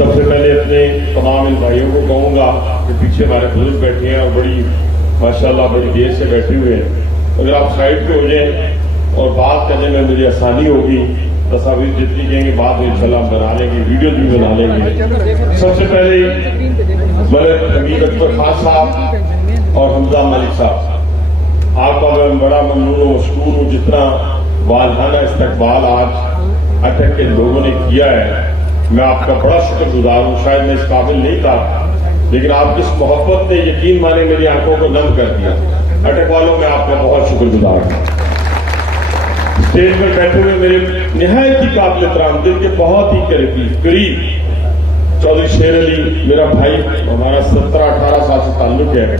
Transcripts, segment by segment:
سب سے پہلے اپنے تمام ان بھائیوں کو کہوں گا کہ پیچھے ہمارے بزرگ بیٹھے ہیں اور بڑی ماشاءاللہ بڑی دیر سے بیٹھے ہوئے ہیں. اگر آپ سائڈ پہ ہو جائیں اور بات کرنے میں مجھے آسانی ہوگی. تصاویر جتنی کہیں گے بعد میں انشاءاللہ ہم بنا لیں گے, ویڈیو بھی بنا لیں گے. سب سے پہلے ملک حمید اکبر خان صاحب اور حمزہ ملک صاحب, آپ کا میں بڑا ممنون و مشکور ہوں جتنا والہانہ استقبال آج اٹک کے لوگوں نے کیا ہے. میں آپ کا بڑا شکر گزار ہوں. شاید میں اس قابل نہیں تھا لیکن آپ کی اس محبت نے یقین مانے میری آنکھوں کو نم کر دیا. اٹک والوں میں آپ کا بہت شکر گزار ہوں. اسٹیج پر بیٹھے ہوئے میرے نہایت ہی قابل احترام دل کے بہت ہی قریب چودھری شیر علی میرا بھائی, ہمارا 17-18 سال سے تعلق ہے,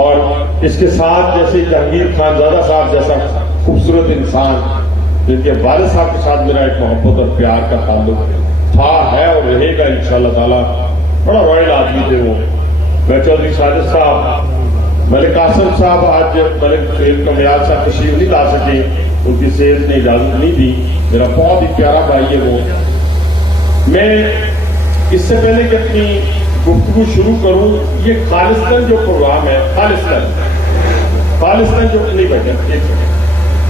اور اس کے ساتھ جیسے جہانگیر خان زادہ صاحب جیسا خوبصورت انسان جن کے والد صاحب کے ساتھ میرا ایک محبت اور پیار کا تعلق تھا, ہے اور رہے گا انشاءاللہ تعالی. بڑا رائل آدمی تھے وہ. میں چودھری ساجد صاحب, ملک قاسم صاحب آج ملک خیل کمیال صاحب تشریف نہیں لا سکے, ان کی صحت نے اجازت نہیں دی. میرا بہت ہی پیارا بھائی ہے وہ. میں اس سے پہلے کہ اپنی گفتگو شروع کروں, یہ خالصتاً جو پروگرام ہے, خالصتاً جو نہیں بیٹھا,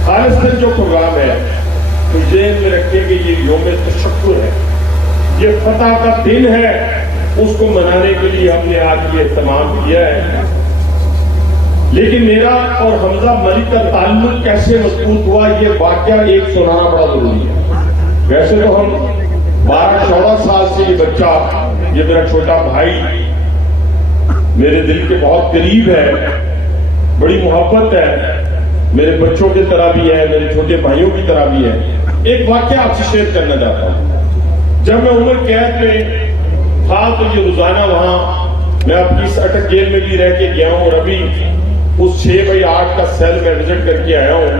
خالصتاً جو پروگرام ہے تو ذہن میں رکھیں کہ یہ یوم تشکر ہے, یہ فتح کا دن ہے. اس کو منانے کے لیے ہم نے آج یہ اہتمام کیا ہے. لیکن میرا اور حمزہ ملک کا تعلق کیسے مضبوط ہوا یہ واقعہ ایک سنانا بڑا ضروری ہے. ویسے تو ہم 12-14 سال سے یہ بچہ, یہ میرا چھوٹا بھائی میرے دل کے بہت قریب ہے, بڑی محبت ہے, میرے بچوں کی طرح بھی ہے, میرے چھوٹے بھائیوں کی طرح بھی ہے. ایک واقعہ آپ سے شیئر کرنا چاہتا ہوں. جب میں عمر قید میں تھا تو یہ روزانہ وہاں میں اپنی اس اٹک جیل میں بھی رہ کے گیا ہوں, اور ابھی اس 6/8 کا سیل میں وزٹ کر کے آیا ہوں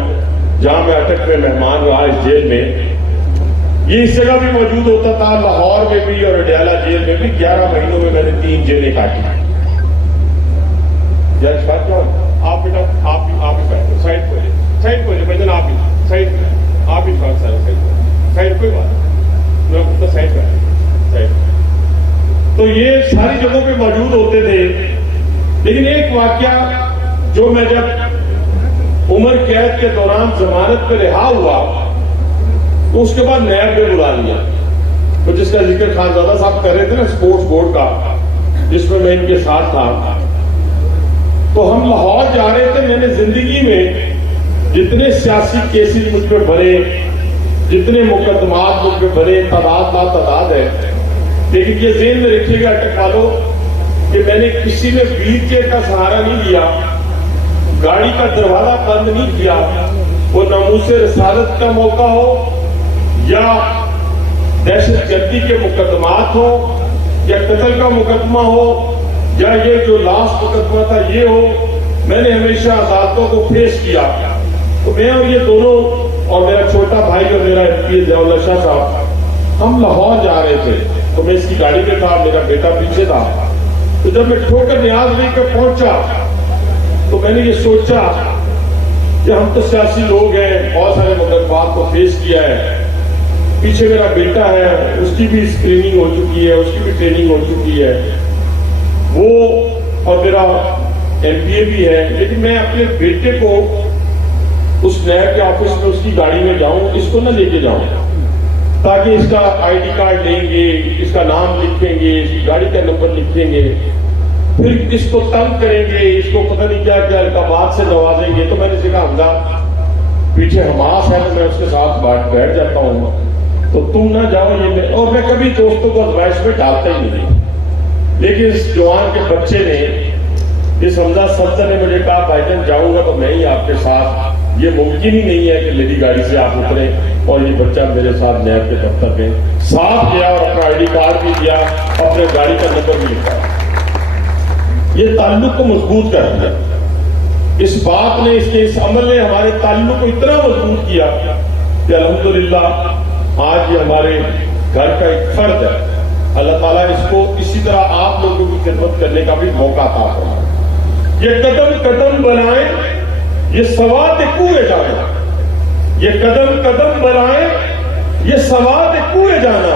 جہاں میں اٹک میں مہمان رہا اس جیل میں. یہ اس جگہ بھی موجود ہوتا تھا, لاہور میں بھی اور اڈیالہ جیل میں بھی. 11 مہینوں میں میں نے 3 جیلیں کاٹی. آپ بیٹا آپ ہی بیٹھو, سائڈ پہ بھجن, آپ ہی سائڈ کوئی بات میں سائڈ پہ. تو یہ ساری جگہوں پہ موجود ہوتے تھے. لیکن ایک واقعہ جو میں جب عمر قید کے دوران ضمانت پہ رہا ہوا تو اس کے بعد نیب میں بلا لیا, تو جس کا ذکر خان زادہ صاحب کر رہے تھے نا, اسپورٹس بورڈ کا, جس میں ان کے ساتھ تھا. تو ہم لاہور جا رہے تھے. میں نے زندگی میں جتنے سیاسی کیسز مجھ پہ بھرے, جتنے مقدمات مجھ پہ بھرے, تعداد لا تعداد ہے. لیکن یہ ذہن میں رکھیے گا اٹک والوں کہ میں نے کسی میں ویل چیئر کا سہارا نہیں لیا, گاڑی کا دروازہ بند نہیں کیا. وہ ناموس رسالت کا موقع ہو یا دہشت گردی کے مقدمات ہو یا قتل کا مقدمہ ہو یا یہ جو لاسٹ مقدمہ تھا یہ ہو, میں نے ہمیشہ عدالتوں کو پیش کیا. تو میں اور یہ دونوں اور میرا چھوٹا بھائی اور میرا ضیاء اللہ شاہ صاحب ہم لاہور جا رہے تھے. تو میں اس کی گاڑی میں تھا, میرا بیٹا پیچھے تھا. تو جب میں ٹھوکر نیاز لے کر پہنچا تو میں نے یہ سوچا کہ ہم تو سیاسی لوگ ہیں, بہت سارے مقدمات کو پیش کیا ہے. پیچھے میرا بیٹا ہے, اس کی بھی اسکریننگ ہو چکی ہے, اس کی بھی ٹریننگ ہو چکی ہے, وہ اور میرا MBA بھی ہے. لیکن میں اپنے بیٹے کو اس نیب کے آفس میں اس کی گاڑی میں جاؤں, اس کو نہ لے کے جاؤں تاکہ اس کا ID کارڈ لیں گے, اس کا نام لکھیں گے, اس کی گاڑی کا نمبر لکھیں گے, پھر اس کو تنگ کریں گے, اس کو پتہ نہیں کیا کیا القابات سے نوازیں گے. تو میں نے کہا حمزہ پیچھے حماس ہے تو میں اس کے ساتھ بیٹھ جاتا ہوں, تو تم نہ جاؤ. یہ اور میں کبھی دوستوں کو ادوائش میں ڈالتا ہی نہیں. لیکن اس جوان کے بچے نے, اس حمزہ صدر نے مجھے کہا بھائی جان جاؤں گا تو میں ہی آپ کے ساتھ. یہ ممکن ہی نہیں ہے کہ میری گاڑی سے آپ اترے اور یہ بچہ میرے ساتھ نیب کے دفتر میں ساتھ گیا اور اپنا ID کارڈ بھی دیا, اپنے گاڑی کا نمبر بھی لکھا. یہ تعلق کو مضبوط کر دیا. اس بات نے, اس عمل نے ہمارے تعلق کو اتنا مضبوط کیا کہ الحمدللہ آج یہ ہمارے گھر کا ایک فرد ہے. اللہ تعالیٰ اس کو اسی طرح آپ لوگوں کی خدمت کرنے کا بھی موقع عطا فرمائے. یہ قدم قدم بنائیں, یہ سوات کوئے جانا. یہ قدم قدم بنائیں, یہ سوات کوئے جانا.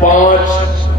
5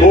2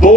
2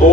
2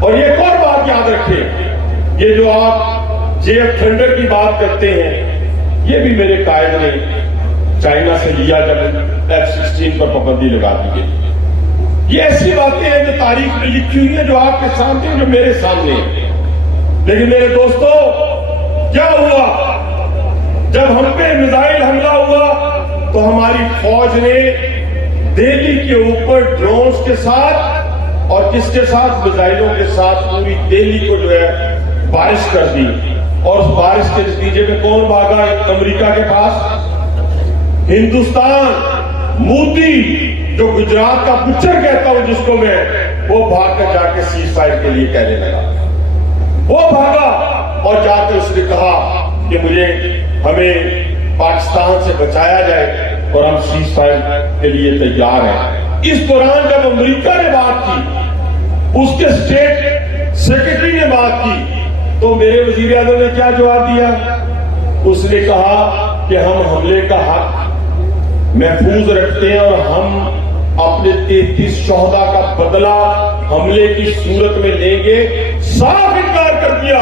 اور یہ ایک اور بات یاد رکھیں، یہ جو آپ JF تھنڈر کی بات کرتے ہیں، یہ بھی میرے قائد نے چائنا سے لیا جب F-16 پر پابندی لگا دی گئی۔ یہ ایسی باتیں ہیں جو تاریخ میں لکھی ہوئی ہیں، جو آپ کے سامنے، جو میرے سامنے ہیں۔ لیکن میرے دوستو، کیا ہوا جب ہم پہ میزائل حملہ ہوا تو ہماری فوج نے دہلی کے اوپر ڈرونز کے ساتھ اور کس کے ساتھ، میزائلوں کے ساتھ پوری دہلی کو جو ہے بارش کر دی، اور اس بارش کے نتیجے میں کون بھاگا؟ امریکہ کے پاس ہندوستان، مودی جو گجرات کا بچر کہتا ہوں جس کو میں، وہ بھاگ کر جا کے سیز فائر کے لیے کہنے لگا۔ وہ بھاگا اور جا کے اس نے کہا کہ ہمیں پاکستان سے بچایا جائے اور ہم سیز فائر کے لیے تیار ہیں۔ اس دوران جب امریکہ نے بات کی، اس کے اسٹیٹ سیکرٹری نے بات کی، تو میرے وزیر اعظم نے کیا جواب دیا؟ اس نے کہا کہ ہم حملے کا حق محفوظ رکھتے ہیں اور ہم اپنے 33 شہداء کا بدلہ حملے کی صورت میں لیں گے۔ صاف انکار کر دیا،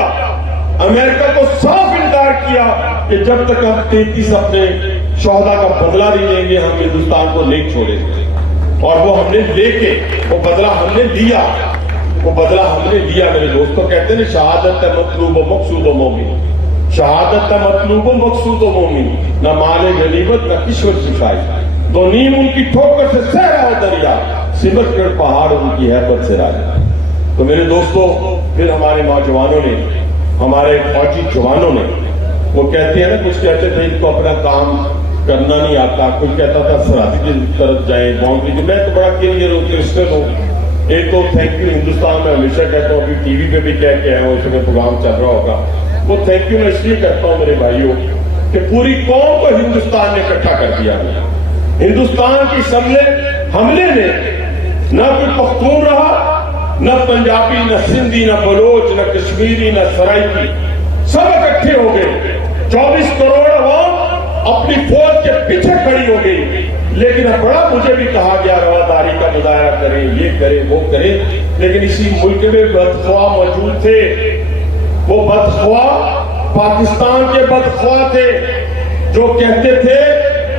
امریکہ کو صاف انکار کیا کہ جب تک ہم 33 اپنے شہداء کا بدلہ نہیں لیں گے ہم ہندوستان کو نہیں چھوڑیں گے۔ اور وہ ہم نے لے کے وہ بدلہ ہم نے لیا، وہ بدلہ ہم نے لیا۔ میرے دوستوں کہتے ہیں شہادت ہے مطلوب و مقصود و مومن، شہادت ہے مطلوب و مقصود و مومن، نہ مال غنیمت نہ کشور سکھائی، دو نیم ان کی ٹھوکر سے صحرا و دریا، سمٹ کر پہاڑ ان کی ہیبت سے راجا۔ تو میرے دوستوں، پھر ہمارے نوجوانوں نے، ہمارے فوجی جوانوں نے، وہ کہتے ہیں نا، کچھ کہتے تھے ان کو اپنا کام کرنا نہیں آتا، کوئی کہتا تھا سرحد کی طرف جائیں، باؤنڈری کی۔ میں تو بڑا کلیئر ہوں، کرسٹل ہوں۔ ایک تو تھینک یو ہندوستان میں ہمیشہ کہتا ہوں، ابھی ٹی وی پہ بھی کہہ کے آیا ہوں، اس میں پروگرام چل رہا ہوگا، وہ تھینک یو میں اس لیے کرتا ہوں میرے بھائیوں کہ پوری قوم کو ہندوستان نے اکٹھا کر دیا۔ ہندوستان کی حملے نے نہ کوئی پختون رہا، نہ پنجابی، نہ سندھی، نہ بلوچ، نہ کشمیری، نہ سرائکی، سب اکٹھے ہو گئے۔ 24 کروڑ عوام اپنی فوج کے پیچھے کھڑی ہو گئی۔ لیکن بڑا مجھے بھی کہا گیا رواداری کا مظاہرہ کریں، یہ کریں، وہ کریں، لیکن اسی ملک میں بدخواہ موجود تھے۔ وہ بدخواہ پاکستان کے بدخواہ تھے جو کہتے تھے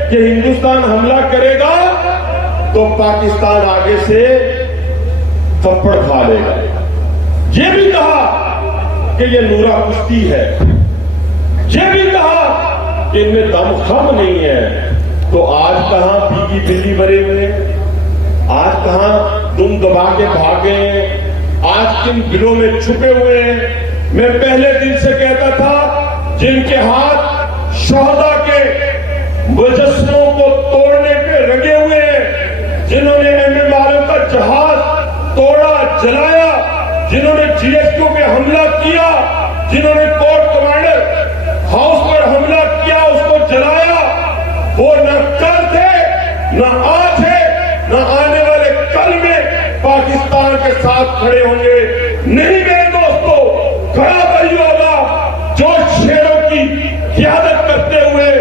کہ ہندوستان حملہ کرے گا تو پاکستان آگے سے تھپڑ کھا لے گا۔ یہ بھی کہا کہ یہ نورا کشتی ہے، یہ بھی کہا کہ ان میں دم خم نہیں ہے۔ تو آج کہاں بھیگی بلی بنے ہوئے، آج کہاں دم دبا کے بھاگے، آج کن بلوں میں چھپے ہوئے ہیں۔ میں پہلے دن سے کہتا تھا جن کے ہاتھ شہداء کے مجسموں کو توڑنے پہ رگے ہوئے ہیں، جنہوں نے ایم والوں کا جہاز توڑا، جلایا، جنہوں نے GSQ پہ حملہ کیا، جنہوں نے کورٹ کمانڈر ہاؤس پر حملہ کیا، اس کو جلایا، وہ نہ کل تھے، نہ آج ہے، نہ آنے والے کل میں پاکستان کے ساتھ کھڑے ہوں گے۔ نہیں میرے دوستو، کھڑا وہی ہوگا جو شیروں کی قیادت کرتے ہوئے،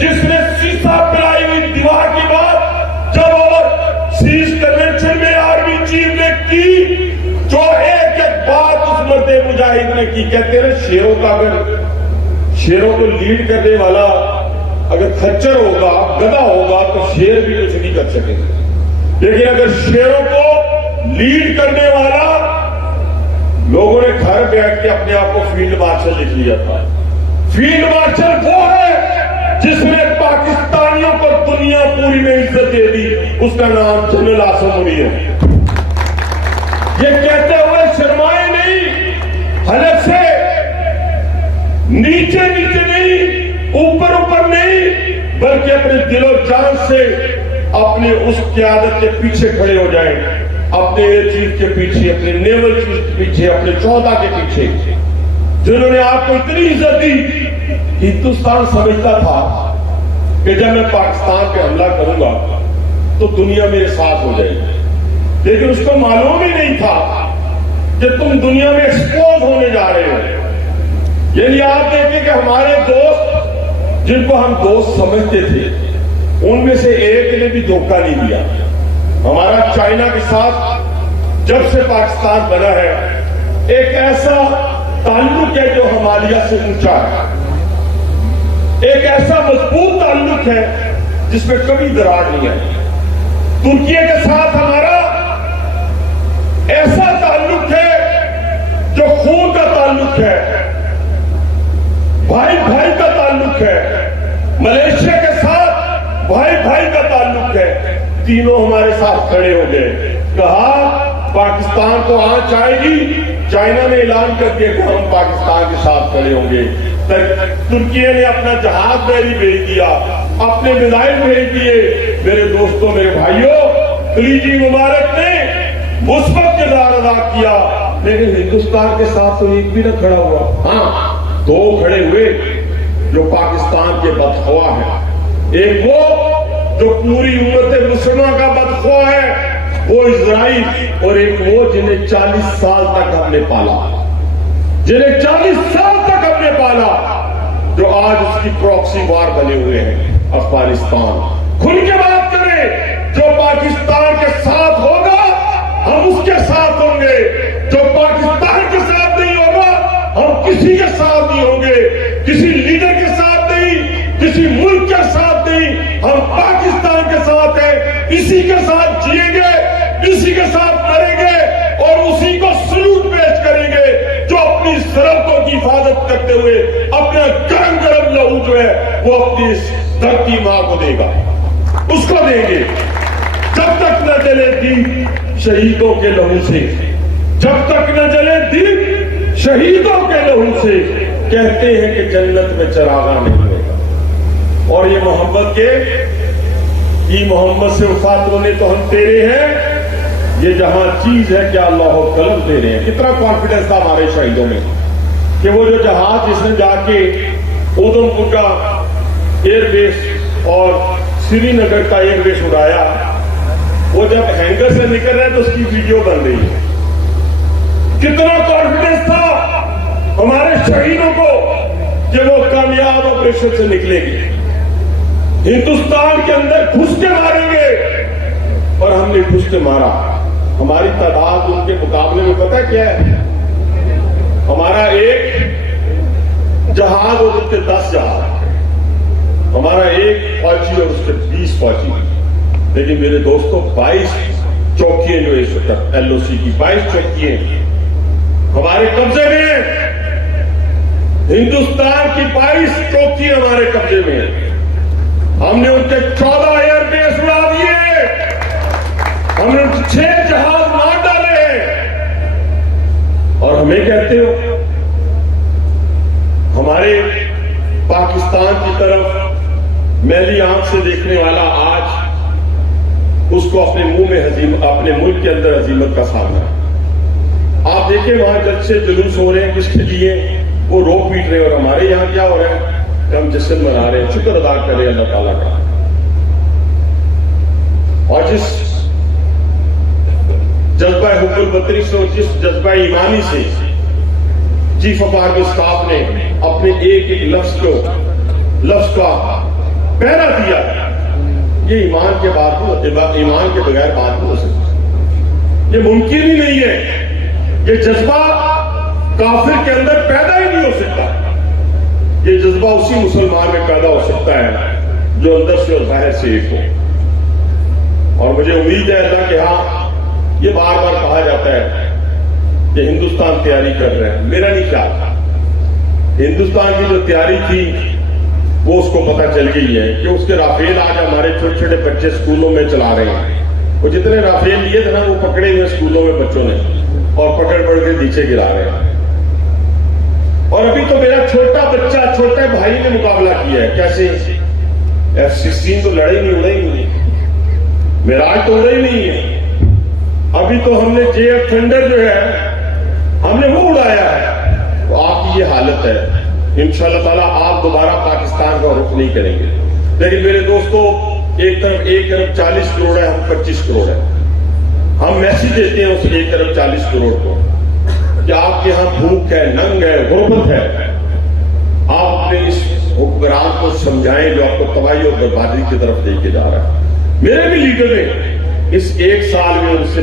جس نے سیسا پلائی ہوئی دیوار کی بات جب اور سیز کنونشن میں آرمی چیف نے کی، جو ایک ایک بات اس مرد مجاہد نے کی۔ کہتے ہیں شیروں کا، اگر شیروں کو لیڈ کرنے والا اگر کھچر ہوگا، گدھا ہوگا، تو شیر بھی کچھ نہیں کر سکے گا، لیکن اگر شیروں کو لیڈ کرنے والا، لوگوں نے گھر بیٹھ کے اپنے آپ کو فیلڈ مارشل لکھ لیا تھا۔ فیلڈ مارشل وہ ہے جس نے پاکستانیوں کو دنیا پوری میں عزت دے دی، اس کا نام جنرل عاصم منیر ہے۔ یہ کہتے ہوئے شرمائے نہیں، حلف سے نیچے نیچے نہیں، اوپر اوپر نہیں، بلکہ اپنے دل و جان سے اپنے اس قیادت کے پیچھے کھڑے ہو جائیں، اپنے ایئر چیف کے پیچھے، اپنے نیول چیف کے پیچھے، اپنے شہداء کے پیچھے، جنہوں نے آپ کو اتنی عزت دی۔ ہندوستان سمجھتا تھا کہ جب میں پاکستان پہ حملہ کروں گا تو دنیا میرے ساتھ ہو جائے گی، لیکن اس کو معلوم ہی نہیں تھا کہ تم دنیا میں ایکسپوز ہونے جا رہے ہو۔ یعنی آپ دیکھیں کہ ہمارے دوست جن کو ہم دوست سمجھتے تھے، ان میں سے ایک نے بھی دھوکہ نہیں دیا۔ ہمارا چائنا کے ساتھ جب سے پاکستان بنا ہے، ایک ایسا تعلق ہے جو ہمالیہ سے اونچا ہے، ایک ایسا مضبوط تعلق ہے جس میں کبھی دراڑ نہیں ہے۔ ترکی کے ساتھ ہمارا ایسا تعلق ہے جو خون کا تعلق ہے، بھائی بھائی کا تعلق ہے۔ ملیشیا کے ساتھ بھائی بھائی کا تعلق ہے، تینوں ہمارے ساتھ کھڑے ہو گئے۔ کہا پاکستان کو آنچ آئے گی، چائنا نے اعلان کر دیا کہ ہم پاکستان کے ساتھ کھڑے ہوں گے۔ ترکی نے اپنا جہاز بحری بھیج دیا، اپنے میزائل بھیج دیے۔ میرے دوستوں، میرے بھائیوں، خلیجی ممالک نے مثبت کردار ادا کیا، لیکن ہندوستان کے ساتھ تو ایک بھی نہ کھڑا ہوا۔ ہاں، دو کھڑے ہوئے جو پاکستان کے بدخواہ ہیں۔ ایک وہ جو پوری امت مسلمہ کا بدخواہ ہے، وہ اسرائیل، اور ایک وہ جنہیں 40 سال تک ہم نے پالا، جنہیں 40 سال تک ہم نے پالا، جو آج اس کی پراکسی وار بنے ہوئے ہیں، افغانستان۔ کھل کے بات کریں، جو پاکستان کے ساتھ ہوگا ہم اس کے ساتھ ہوں گے، جو پاکستان کے ساتھ نہیں ہوگا ہم کسی کے ساتھ نہیں ہوں گے، کسی لیڈر کے ساتھ نہیں، کسی ملک کے ساتھ نہیں، ہم پاکستان کے ساتھ ہیں، اسی کے ساتھ جیئیں گے، اسی کے ساتھ مریں گے، اور اسی کو سلوٹ پیش کریں گے جو اپنی سرحدوں کی حفاظت کرتے ہوئے اپنا گرم گرم لہو جو ہے وہ اپنی اس دھرتی ماں کو دے گا، اس کو دیں گے۔ جب تک نہ جلے دیپ شہیدوں کے لہو سے، جب تک نہ جلے دیپ شہیدوں کے لہو سے، کہتے ہیں کہ جنت میں چراغاں نہیں ہوگا۔ اور یہ محمد کے محمد سے وفات ہونے تو ہم تیرے ہیں، یہ جہاں چیز ہے کیا اللہ و قلم دے رہے ہیں۔ کتنا کانفیڈنس تھا ہمارے شہیدوں میں کہ وہ جو جہاز جس نے جا کے اودھم پور کا ایئر بیس اور سری نگر کا ایئر بیس اڑایا، وہ جب ہینگر سے نکل رہے تو اس کی ویڈیو بن رہی ہے۔ کتنا کانفیڈنس تھا ہمارے شہیدوں کو کہ وہ کامیاب آپریشن سے نکلیں گے، ہندوستان کے اندر گھس کے ماریں گے، اور ہم نے گھس کے مارا۔ ہماری تعداد ان کے مقابلے میں پتہ کیا ہے؟ ہمارا ایک جہاز اور اس کے 10 جہاز، ہمارا ایک فوجی اور اس کے 20 فوجی، لیکن میرے دوستوں 22 چوکیاں جو اس وقت ایل او سی کی 22 چوکیاں ہمارے قبضے میں ہیں۔ ہندوستان کی 22 چوکیاں ہمارے قبضے میں ہیں۔ ہم نے ان کے 14 ایئر بیس اڑا دیے، ہم نے 6 جہاز مار ڈالے ہیں، اور ہمیں کہتے ہو ہمارے پاکستان کی طرف میلی آنکھ سے دیکھنے والا آج اس کو اپنے منہ میں اپنے ملک کے اندر عظیمت کا سامنا ہے۔ آپ دیکھیں وہاں جلسے جلوس ہو رہے ہیں، کس کے لیے؟ وہ رو پیٹ رہے ہیں، اور ہمارے یہاں کیا ہو رہا ہے؟ ہم جشن منا رہے ہیں، شکر ادا کر رہے ہیں اللہ تعالیٰ کا۔ اور جس جذبہ حب الوطنی سے اور جس جذبہ ایمانی سے چیف آف آرمی اسٹاف نے اپنے ایک ایک لفظ کا پہرا دیا، یہ ایمان کے بغیر بات نہیں ہو سکتی، یہ ممکن ہی نہیں ہے۔ یہ جذبہ کافر کے اندر پیدا ہی نہیں ہو سکتا، یہ جذبہ اسی مسلمان میں پیدا ہو سکتا ہے جو اندر سے اور باہر سے ایک ہو۔ اور مجھے امید ہے اللہ کہ ہاں، یہ بار بار کہا جاتا ہے کہ ہندوستان تیاری کر رہے ہیں، میرا نہیں خیال۔ ہندوستان کی جو تیاری تھی وہ اس کو پتہ چل گئی ہے کہ اس کے رافیل آج ہمارے چھوٹے چھوٹے بچے اسکولوں میں چلا رہے ہیں۔ وہ جتنے رافیل لیے تھے نا وہ پکڑے ہوئے اسکولوں میں بچوں نے، اور پکڑ کے نیچے گرا رہے ہیں۔ اور ابھی تو میرا چھوٹا بچہ چھوٹے بھائی نے مقابلہ کیا ہے، کیسے F-16 تو لڑے نہیں، اڑے ہی نہیں، میراج تو اڑے ہی نہیں ہے۔ ابھی تو ہم نے JF تھنڈر جو ہے ہم نے وہ اڑایا ہے۔ تو آپ کی یہ حالت ہے، انشاءاللہ تعالیٰ آپ دوبارہ پاکستان کا رخ نہیں کریں گے۔ لیکن میرے دوستو، ایک طرف 1 ارب 40 کروڑ ہے، ہم 25 کروڑ ہے۔ ہم میسج دیتے ہیں اس 1 ارب 40 کروڑ کو کہ آپ کے ہاں بھوک ہے، ننگ ہے، غربت ہے، آپ اپنے اس حکمران کو سمجھائیں جو آپ کو تباہی اور بربادی کی طرف لے کے جا رہا ہے۔ میرے بھی لیڈر نے اس 1 سال میں، اس سے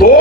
2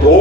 2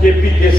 KPKC